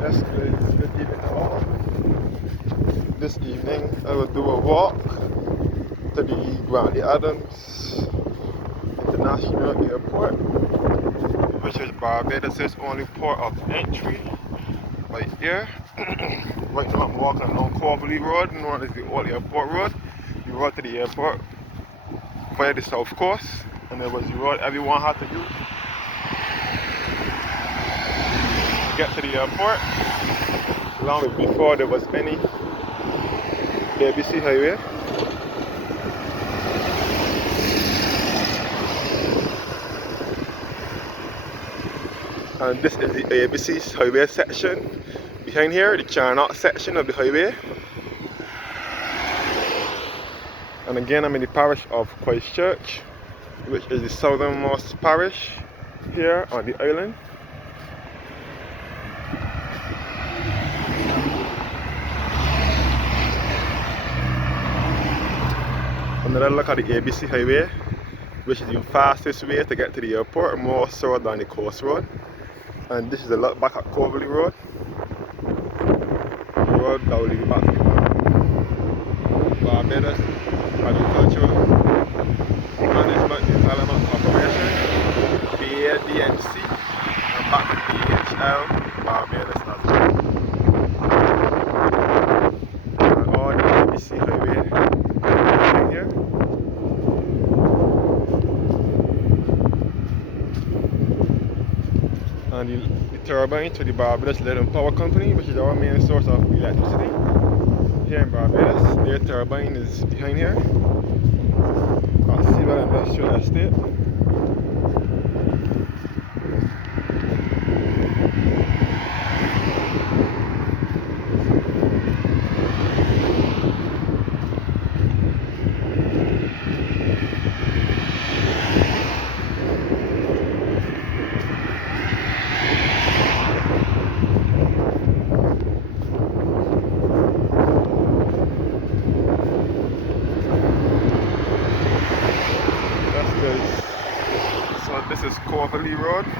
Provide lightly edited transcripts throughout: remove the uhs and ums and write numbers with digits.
Yes, good evening all. This evening I will do a walk to the Grantley Adams International Airport, which is Barbados' only port of entry right here. Right now I'm walking along Corvaley Road, known as the Old Airport Road. The road to the airport via the south coast, and it was the road everyone had to use to get to the airport. Long before there was any ABC highway. And this is the ABC's highway section. Behind here, the Charnock section of the highway. And again, I'm in the parish of Christchurch, which is the southernmost parish here on the island. Another look at the ABC highway, which is the fastest way to get to the airport, more so than the coast road. And this is a look back at Corvaley Road, the road that will lead back to the Barbados Agricultural Management Development Corporation, BADNC, and back to BHL Barbados as well. And all the ABC highway here. And the turbine to the Barbados Leading Power Company, which is our main source of electricity here in Barbados. Their turbine is behind here at Seawell Industrial Estate. So this is Corvaley Road in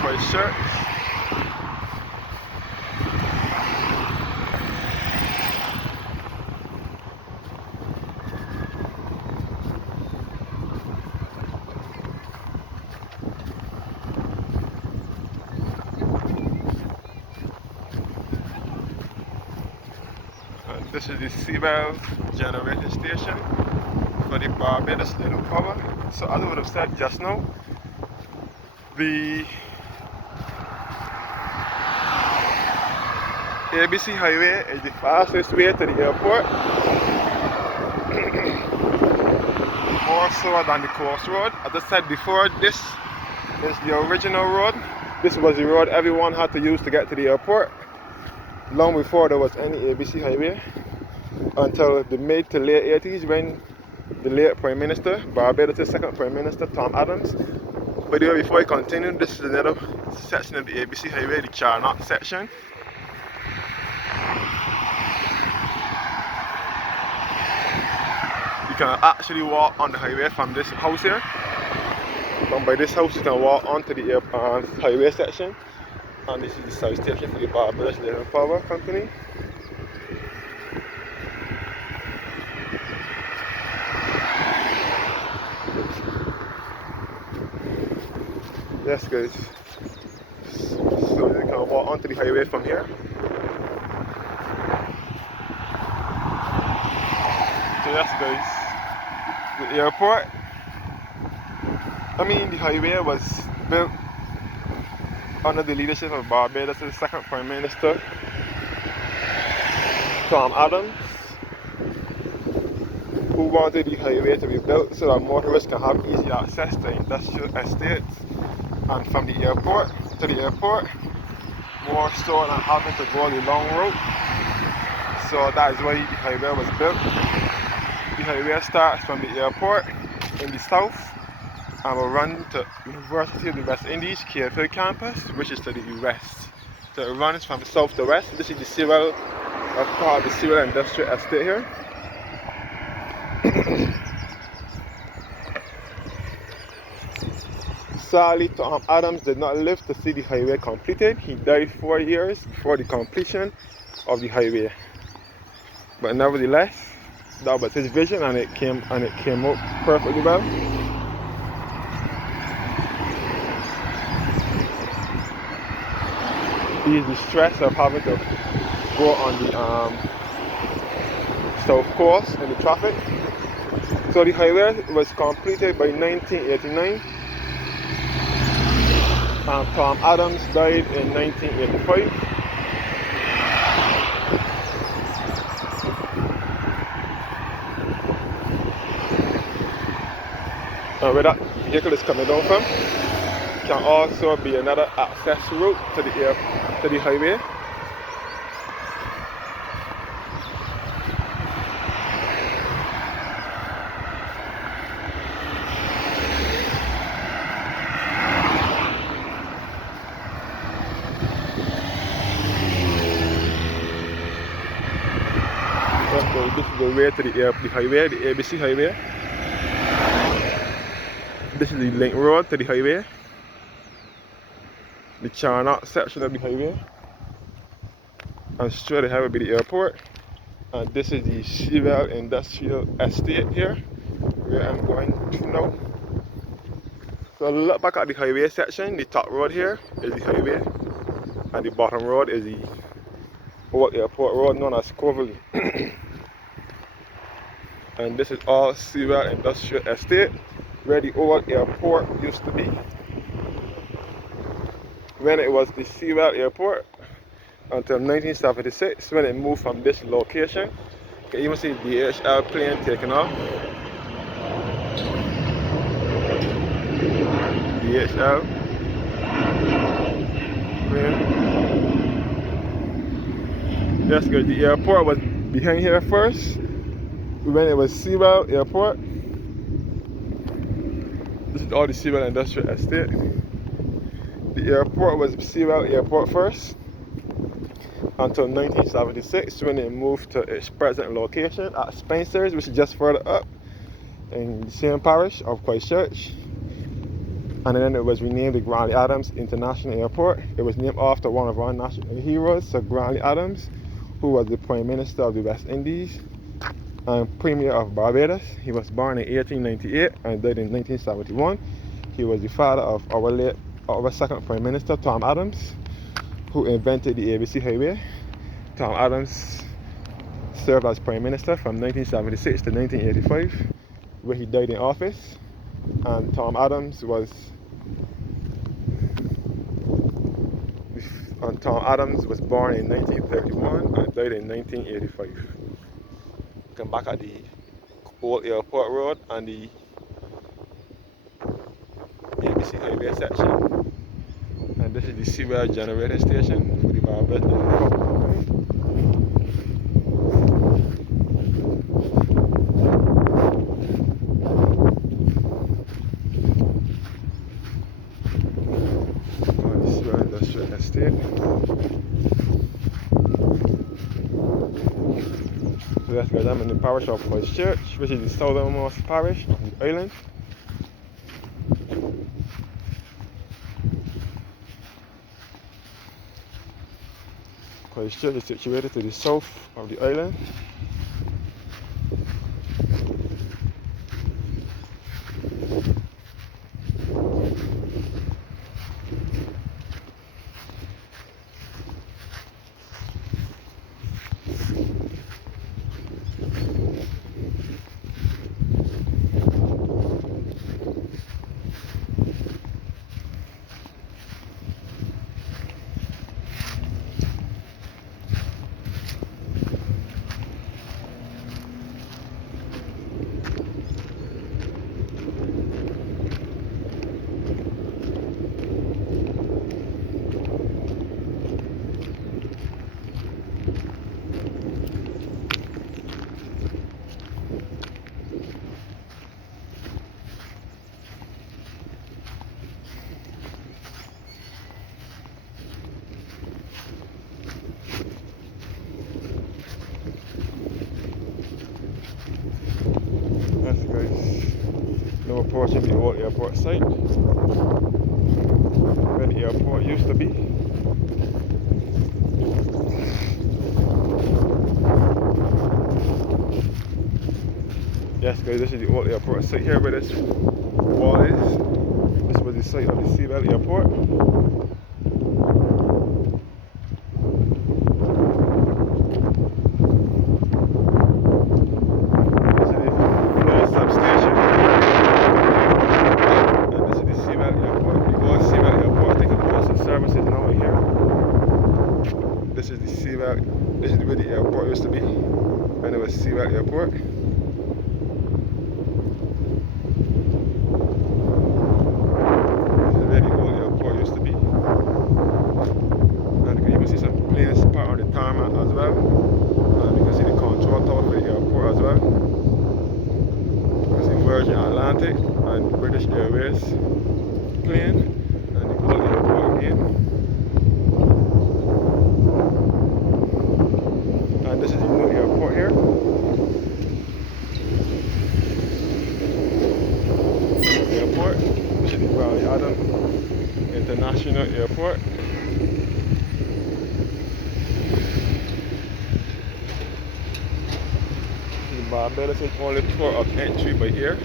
Christchurch. And this is the Seawell generating station for the Barbados Leading Power. So as I would have said just now, the ABC highway is the fastest way to the airport, more so than the coast road. As I said before, this is the original road. This was the road everyone had to use to get to the airport, long before there was any ABC highway, until the mid to late 80s when the late Prime Minister, Barbados' second Prime Minister, Tom Adams. But before I continue, this is another section of the ABC highway, the Charnock section. You can actually walk on the highway from this house here. From by this house, you can walk onto the highway section. And this is the south station for the Barbados Leading Power Company. Yes guys, so you can walk onto the highway from here. So yes guys, the airport, the highway was built under the leadership of Barbados' second Prime Minister, Tom Adams, who wanted the highway to be built so that motorists can have easy access to industrial estates and from the airport to the airport, more so than having to go the long route. So that is why the highway was built. The highway starts from the airport in the south and will run to University of the West Indies, KFL campus, which is to the west. So it runs from south to west. This is the Seawell, part of the Seawell Industrial Estate here. Sadly, Tom Adams did not live to see the highway completed. He died 4 years before the completion of the highway. But nevertheless, that was his vision, and it came out perfectly well. He is the stress of having to go on the south coast in the traffic. So the highway was completed by 1989. Tom Adams died in 1985. And where that vehicle is coming down from can also be another access route to the highway. So this is the way to the highway, the ABC highway. This is the link road to the highway, the Charnock section of the highway, and straight ahead will be the airport. And this is the Civil Industrial Estate here, where I'm going to now. So look back at the highway section. The top road here is the highway, and the bottom road is the old airport road known as Coverley. And this is all Civil Industrial Estate, where the old airport used to be. When it was the Civil Airport until 1976, when it moved from this location. You can even see the DHL plane taking off. DHL plane. Yes, good. The airport was behind here first, when it was Civil Airport. This is all the Civil Industrial Estate. The airport was Civil Airport first until 1976, when it moved to its present location at Spencer's, which is just further up in the same parish of Christchurch. And then it was renamed the Grantley Adams International Airport. It was named after one of our national heroes, Sir Grantley Adams, who was the Prime Minister of the West Indies and Premier of Barbados. He was born in 1898 and died in 1971. He was the father of our second Prime Minister, Tom Adams, who invented the ABC Highway. Tom Adams served as Prime Minister from 1976 to 1985, where he died in office. And Tom Adams was born in 1931 and died in 1985. Come back at the old airport road and the ABC Highway section. And this is the Civil Generating Station for the Barbados Company. The Civil Industrial Estate. So that's where I'm in the parish of Christchurch, which is the southernmost parish of the island. Christchurch is situated to the south of the island. That's guys, now approaching the old airport site. airport used to be. Yes guys, this is the old airport site here where this wall is. This was the site of the Seabell Airport. This is the floor substation. And this is the Seabell Airport. The old Seabell Airport, I think it was some services now in here. This is the Seabell, this is where the airport used to be when it was Seabell Airport. As well, and you can see the control tower for the airport as well. You can see Virgin Atlantic and British Airways plane, and the whole airport again. And this is the new airport here. Airport, which is the Grantley Adams International Airport. Barbados is only port of entry by air.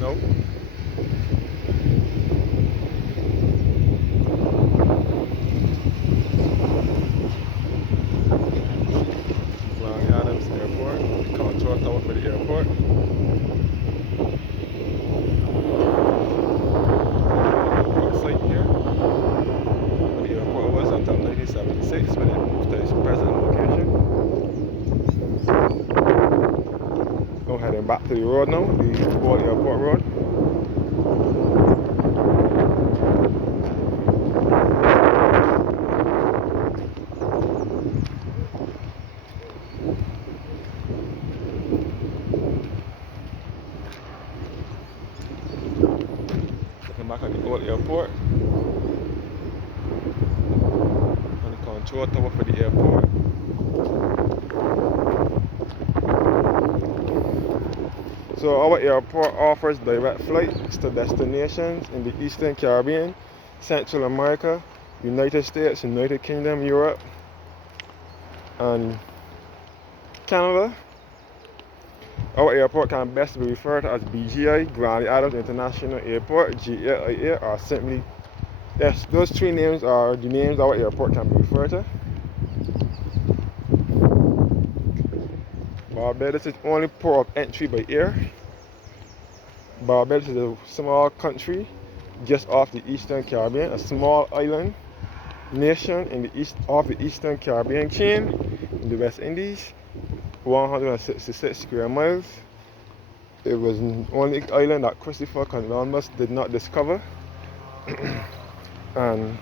No. Grantley Adams Airport, the control tower for the airport. Site here. Where the airport was until 1976 when it moved to its present location. I'm heading back to the road now, the old airport road. Looking back at the old airport. And the control tower for the airport. So our airport offers direct flights to destinations in the Eastern Caribbean, Central America, United States, United Kingdom, Europe, and Canada. Our airport can best be referred to as BGI, Grantley Adams International Airport, GAIA, or simply, yes, those three names are the names our airport can be referred to. Barbados is only port of entry by air. Barbados is a small country just off the Eastern Caribbean, a small island nation in the east of the Eastern Caribbean chain in the West Indies, 166 square miles. It was the only island that Christopher Columbus did not discover. And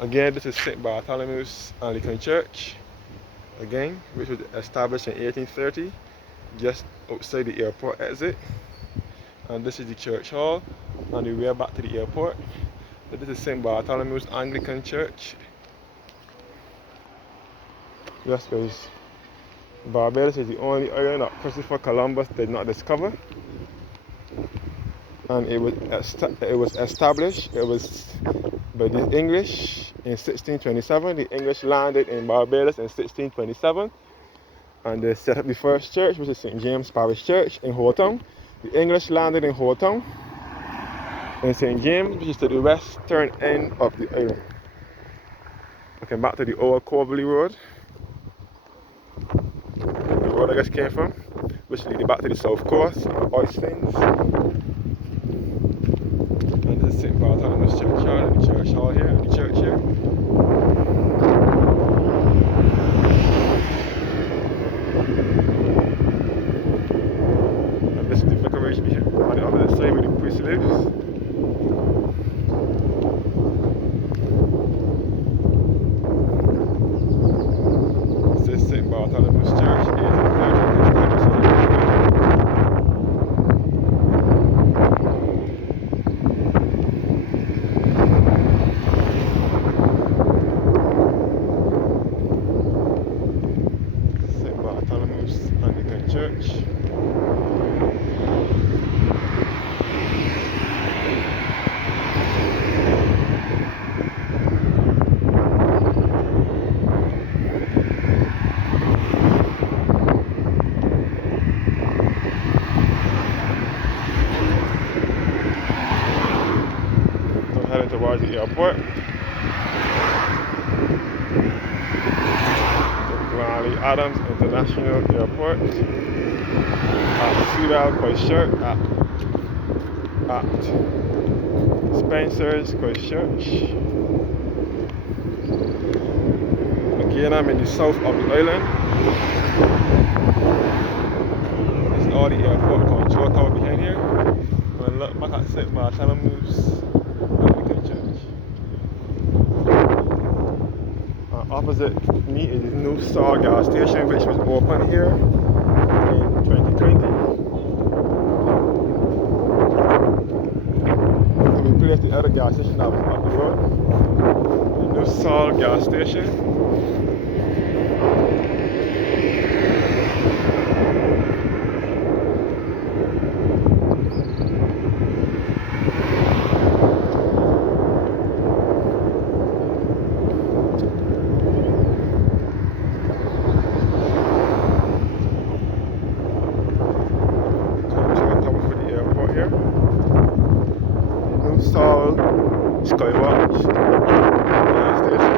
again, this is St. Bartholomew's Anglican Church, again, which was established in 1830, just outside the airport exit. And this is the church hall on the way back to the airport. So this is St. Bartholomew's Anglican Church. Yes guys, Barbados is the only island that Christopher Columbus did not discover. And it was established by the English in 1627. The English landed in Barbados in 1627, and they set up the first church, which is St. James Parish Church in Holetown. The English landed in Holetown in St. James, which is to the western end of the island. Okay, back to the old Coverley Road, the road I just came from, which leads back to the south coast, Oystins. And this is St. Bartholomew's Churchyard and the church hall here, and the church here. And this is the vicarage on the opposite side where the priest lives. This is St. Bartholomew's Church, 1830. St. Bartholomew's Anglican Church. towards the airport. The Grantley Adams International Airport. At Cedar Christchurch. At Spencer's Christchurch. Again, I'm in the south of the island. This is all the airport control tower behind here. When I look back at St. Bartholomew's Anglican Church. Opposite me is the new Star gas station, which was opened here in 2020. To replace the other gas station that was up the road. The new Star gas station. Sol Skywatch gas station.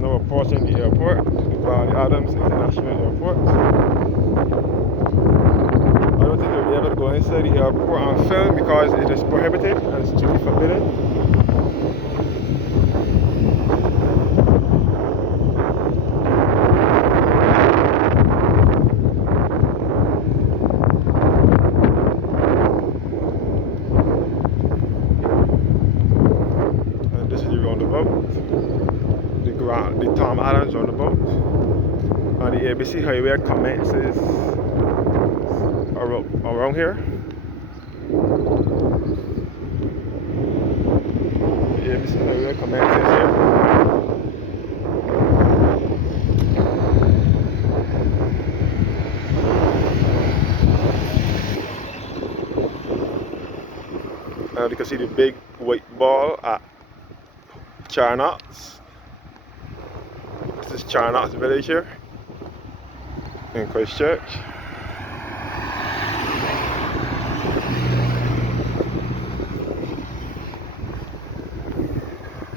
Now approaching the airport, the Grantley Adams International Airport. I don't think you'll be able to go inside the airport and film because it is prohibited and strictly forbidden. The Tom Adams roundabout, and the ABC highway commences around here. The ABC highway commences here. And you can see the big white ball at Charnock's. This is Charnock's village here in Christchurch.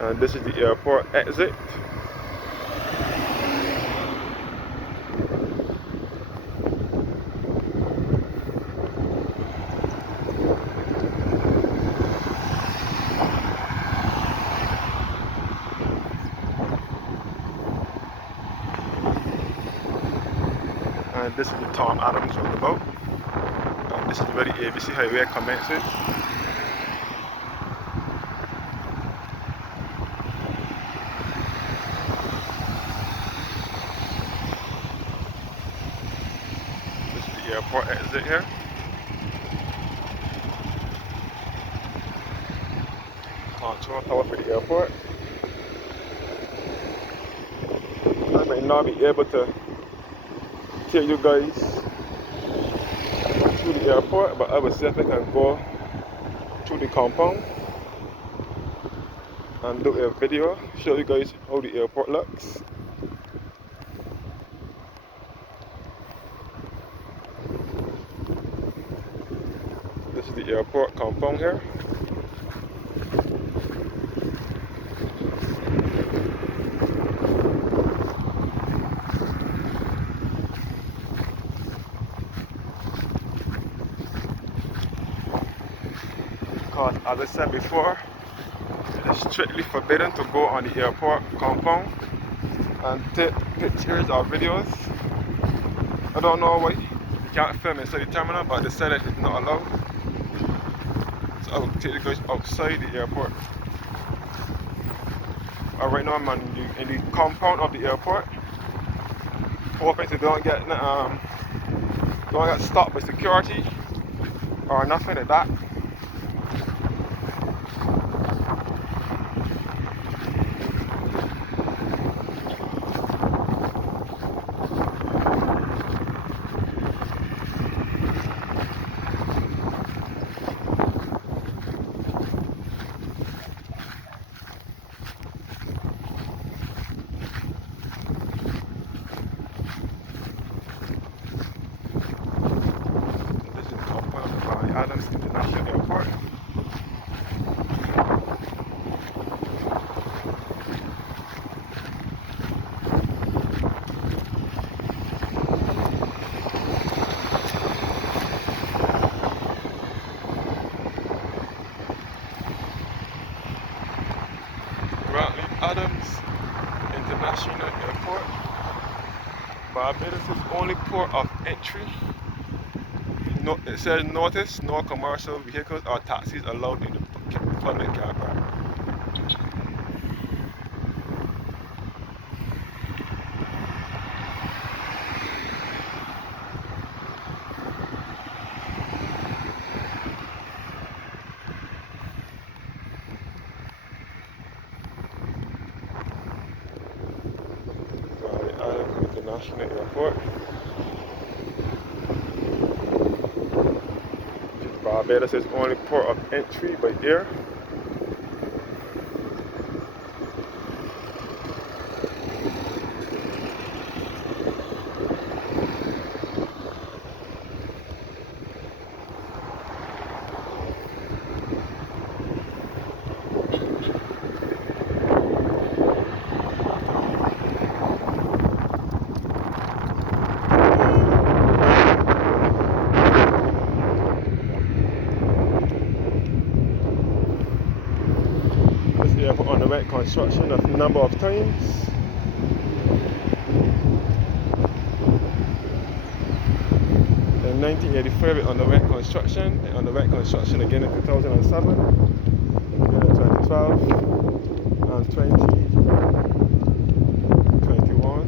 And this is the airport exit. And this is the Tom Adams roundabout. And this is where the ABC highway commences. This is the airport exit here. Control tower for the airport. I may not be able to take you guys through the airport, but I will see if I can go through the compound and do a video, show you guys how the airport looks. This is the airport compound here. Because as I said before, it is strictly forbidden to go on the airport compound and take pictures or videos. I don't know why you can't film inside the terminal, but they said that it's not allowed. So I will take you guys outside the airport. Right now I'm in the compound of the airport, hoping to don't get stopped by security or nothing like that. Adams International Airport. Grantley Adams International Airport. Barbados is only port of entry. No, it says notice, no commercial vehicles or taxis allowed in the public car park. Grantley Adams International Airport. Barbados is only port of entry by air. This airport underwent construction a number of times. In 1985 it underwent construction. It underwent construction again in 2007, again in 2012, and 2021,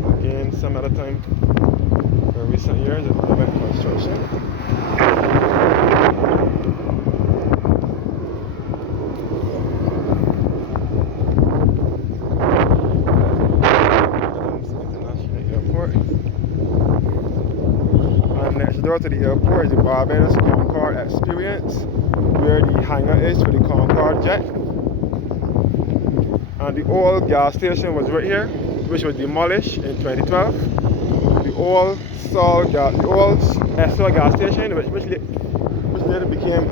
and again some other time in recent years it underwent construction. And next door to the airport is the Barbados Concorde Experience, where the hangar is for the Concorde jet. And the old gas station was right here, which was demolished in 2012. The old Esso gas station, which later became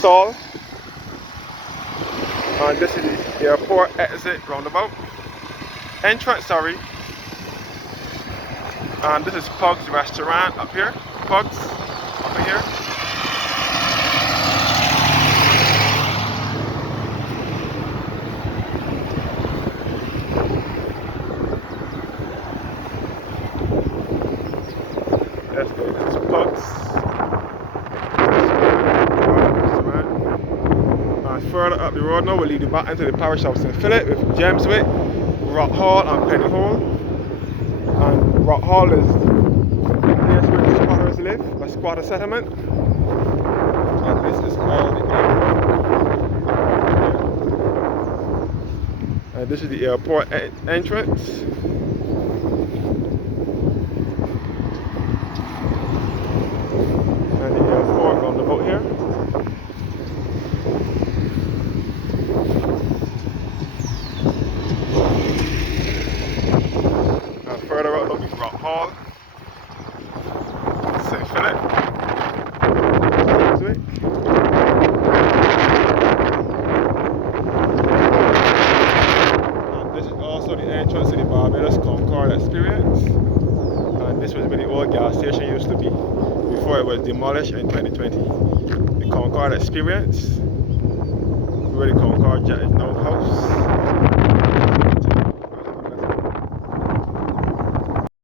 Sol. And this is the airport exit roundabout. Entrance, sorry. And this is Pug's restaurant up here. Pug's up in here. Let's go. This is Pug's restaurant. And further up the road now, we'll lead you back into the parish of St. Philip with Jameswick, Rock Hall and Penny Hall. And Rock Hall is the place where the squatters live, a squatter settlement. And this is called the airport. And this is the airport entrance. And the airport on the boat here. Further out, looking Rock Hall, St. Philip, and this is also the entrance to the Barbados Concorde Experience. And this was where the old gas station used to be before it was demolished in 2020. The Concorde Experience, where the Concorde jet is now housed.